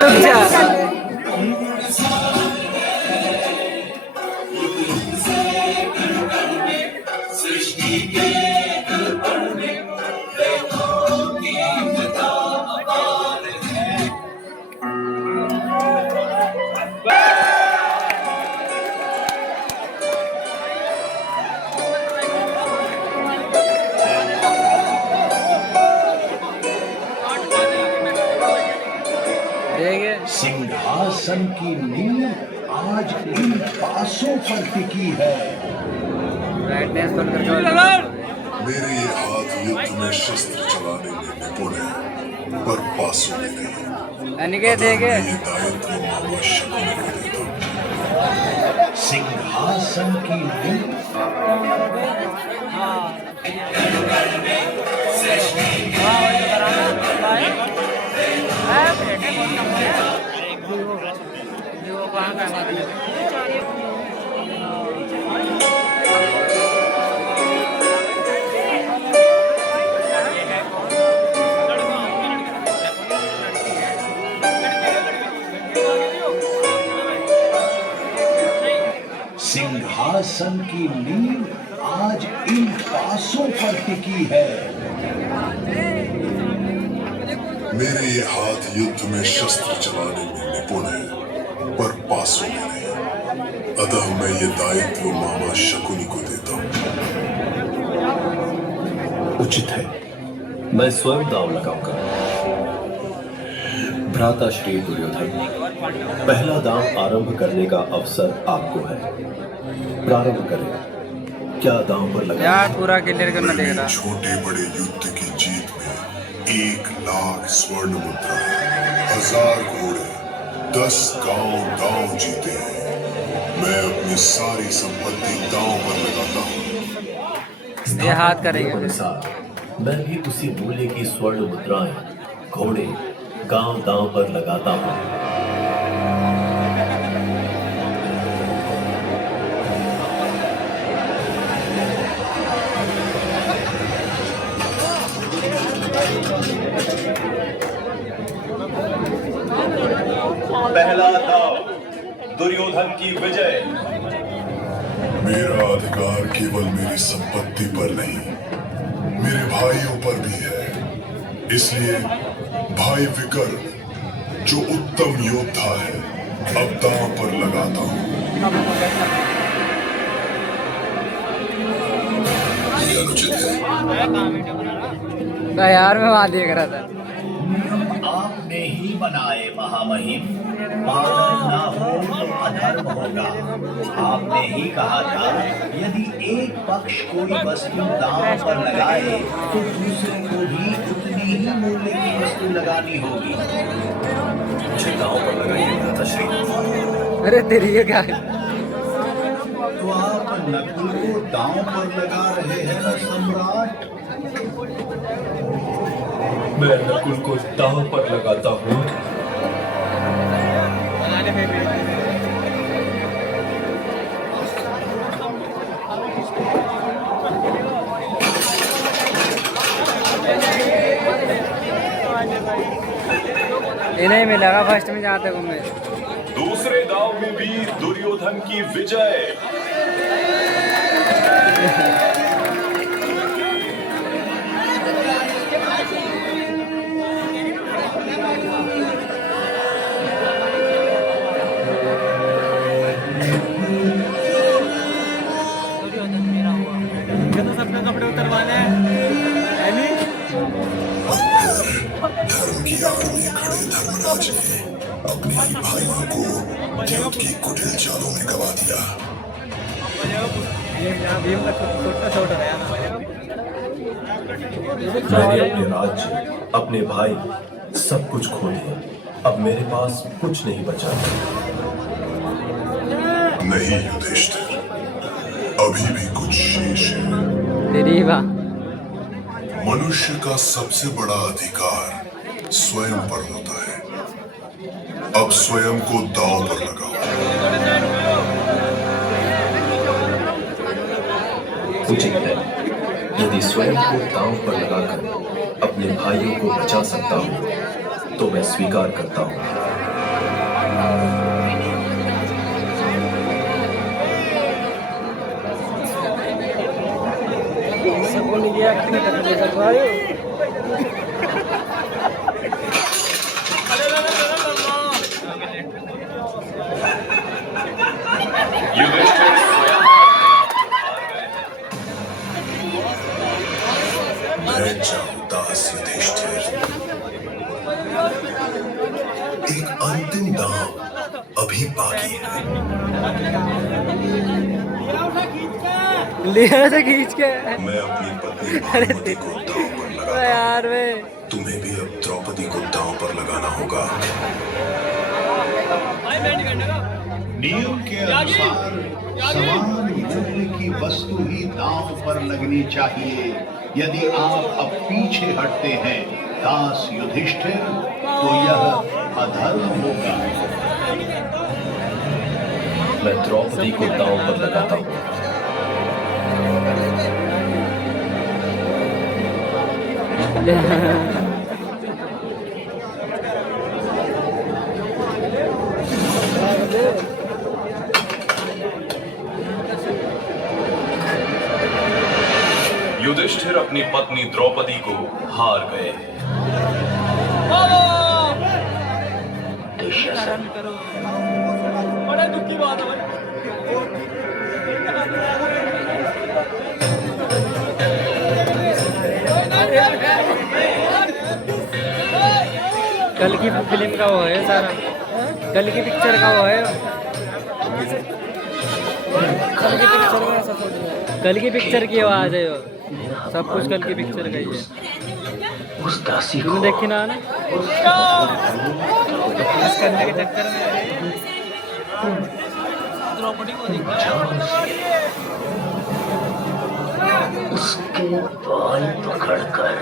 अच्छा। देखिए सिंहासन की नींव आज इन पासों पर टिकी है। ब्राइटनेस बंद करके मेरे ये हाथ युद्ध में शस्त्र चलाने में निपुण है, पर पासों में नहीं। अनिकेत अतः देखे मैं ये दायित्व मामा शकुनी को देता हूँ। सिंहासन की नींव सिंहासन की नींव आज इन पासों पर टिकी है। मेरे ये हाथ युद्ध में शस्त्र चलाने में निपुण है, पर पासों में नहीं। अतः मैं ये दायित्व मामा शकुनी को देता हूँ। उचित है, मैं स्वयं दांव लगाऊंगा। भ्राता श्री दुर्योधन, पहला दांव आरंभ करने का अवसर आपको है। प्रारंभ करें। क्या दांव पर लगा? यार पूरा क्लियर करना देख मैंने रहा। छोटे बड़े युद्ध की जीत में 1,00,000 स्वर्ण मुद्रा, 1000 घोड़े, 10 गांव दांव जीते हैं। मैं अपनी सारी संपत्ति दांव पर लगाता हूँ। ये हाथ करेंगे अनुसार मैं भी उसी मूल्य की स्वर्ण मुद्राएं, घोड़े, गांव दांव पर लगाता हूँ। पहला दांव, दुर्योधन की विजय। मेरा अधिकार केवल मेरी संपत्ति पर नहीं, मेरे भाइयों पर भी है। इसलिए भाई विकर्ण, जो उत्तम योद्धा है, अब दांव पर लगाता हूँ। ये अनुचित है। यार मैं वहां देख रहा था। आपने ही बनाए महामहिम, आदर ना हो तो अधर्म होगा। आपने ही कहा था यदि एक पक्ष कोई वस्तु दांव पर लगाए तो दूसरे को भी उतनी ही मूल्य की वस्तु लगानी होगी। मुझे दांव पर लगाइए भ्राता श्री। अरे तेरी ये क्या है? तो आप नकुल को दांव पर लगा रहे हैं ना सम्राट? मैं नकुल को दांव पर लगाता हूँ। इन्हें मिलेगा फर्स्ट में जहाँ तक मैं। दूसरे दांव में भी दुर्योधन की विजय। धर्म की आड़ में खड़े धर्मराज ने अपने ही भाइयों को युद्ध की कुटिल चालों में गवा दिया। मैंने अपने राज्य, अपने भाई, सब कुछ खो दिया। अब मेरे पास कुछ नहीं बचा। नहीं युधिष्ठिर, अभी भी कुछ शेष है। तेरी वाह। मनुष्य का सबसे बड़ा अधिकार स्वयं पर होता है। अब स्वयं को दांव पर लगाओ। उचित है, यदि स्वयं को दांव पर लगाकर अपने भाइयों को बचा सकता हूँ तो मैं स्वीकार करता हूँ। युधिष्ठिर स्वयं मैं चाहता युधिष्ठिर, एक अंतिम दांव अभी बाकी है। लिया से खींच के। मैं अपनी पत्नी भानुमति को दांव पर लगा, यार वे तुम्हें भी अब द्रौपदी को दांव पर लगाना होगा। नियम के अनुसार समान मूल्य की वस्तु ही दांव पर लगनी चाहिए। यदि आप अब पीछे हटते हैं दास युधिष्ठिर, तो यह अधर्म होगा। मैं द्रौपदी को दांव पर लगाता हूँ। युधिष्ठिर अपनी पत्नी द्रौपदी को हार गए। बड़ा दुख की बात है। कल की फिल्म का वो है सारा, कल की पिक्चर का वो है। कल की पिक्चर की आवाज है वो, सब कुछ कल की पिक्चर का ही है। तुमने देखी ना करने के चक्कर में द्रौपदी को उसके बाल पकड़कर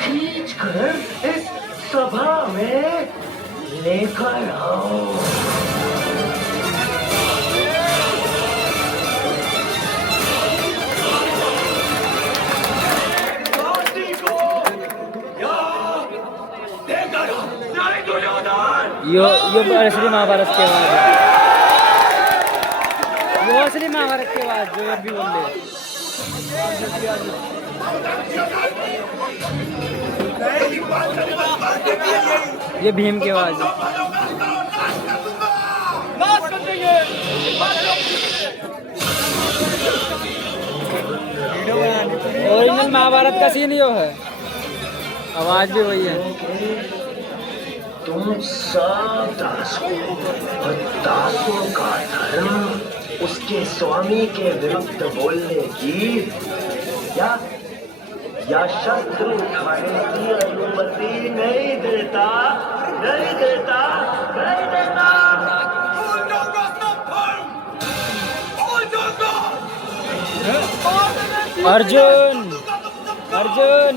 खींच कर इस सभा में लेकर आओ। यो असली महाभारत के बाद, वो असली महाभारत के बाद जो अभी बोल रहे। ये भीम की आवाज है। ओरिजिनल महाभारत का सीन यो है, आवाज भी वही है। तुम सब दासों और दासों का धर्म उसके स्वामी के विरुद्ध बोलने की या शस्त्र उठाने की अनुमति नहीं देता, नहीं देता, नहीं देता। अर्जुन, अर्जुन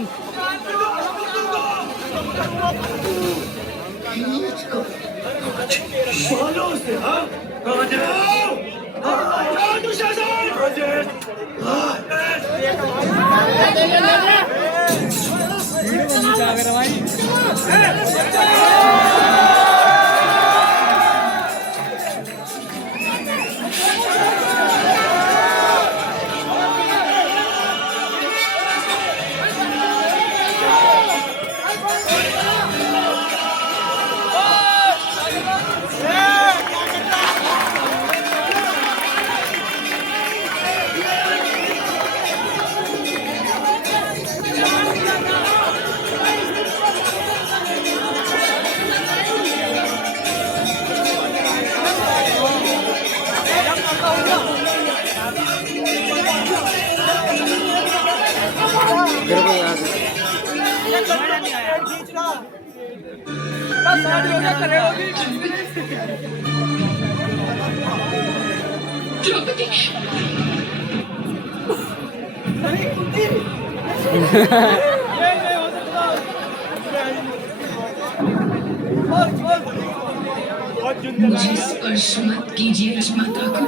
मुझे स्पर्श मत कीजिए रश्माता को,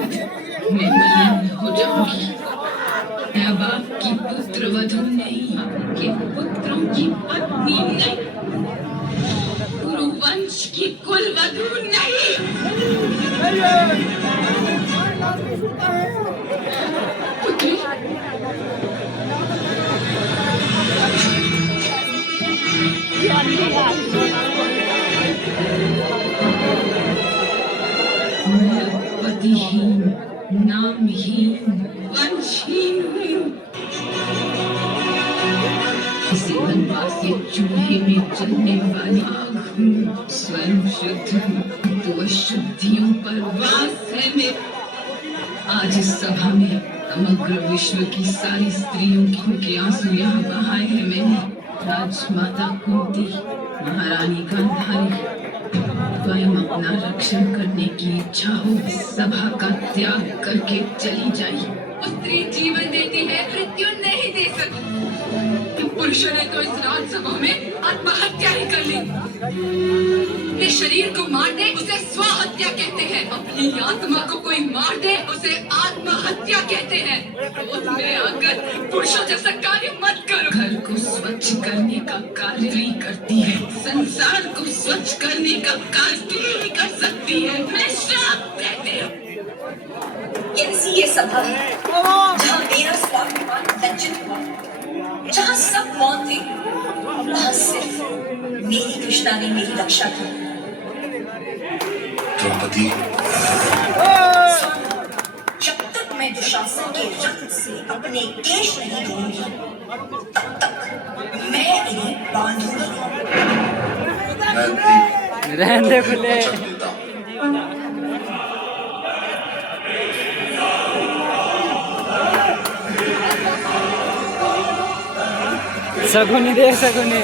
मैं मलिन हो जाऊंगी। मैं अब आपकी पुत्र वधू नहीं कि पुत्रों की पत्नी की कुलवधू नहीं। पुत्री, मैं पतिहीन, नामहीन, वंशहीन हूँ। किसी वनवासी चूल्हे में जलने वाली आग हूँ। स्वयं शुद्ध हूँ, तो अशुद्धियों पर वास है मेरा। आज इस सभा में समग्र विश्व की सारी स्त्रियों के आंसू यहाँ बहाए हैं मैंने। राजमाता कुंती, महारानी गांधारी, स्वयं अपना रक्षण करने की इच्छा हो सभा का त्याग करके चली जाई। स्त्री जीवन देती है, मृत्यु नहीं दे सकती। पुरुषों ने तो इस राजसभा में आत्महत्या ही कर ली। अपने शरीर को मार दे उसे स्वहत्या कहते हैं, अपनी आत्मा को कोई मार दे उसे आत्महत्या कहते हैं। क्रोध में आकर पुरुषों जैसा कार्य मत करो। घर को स्वच्छ करने का कार्य ही करती है, संसार को स्वच्छ करने का कार्य ही कर सकती है। मैं श्राप देती हूँ। कैसी ये सभा है जहाँ मेरा स्वाभिमान लज्जित हुआ, जहाँ सब मौन थे, वहाँ सिर्फ मेरी कृष्णा ने मेरी रक्षा की। द्रौपदी, जब तक मैं दुशासन के रक्त से अपने केश नहीं धोऊंगी, तब तक मैं इन्हें बांधूंगी। रहने दे खुले। वचन देता हूँ। सगुनी दे सगुनी।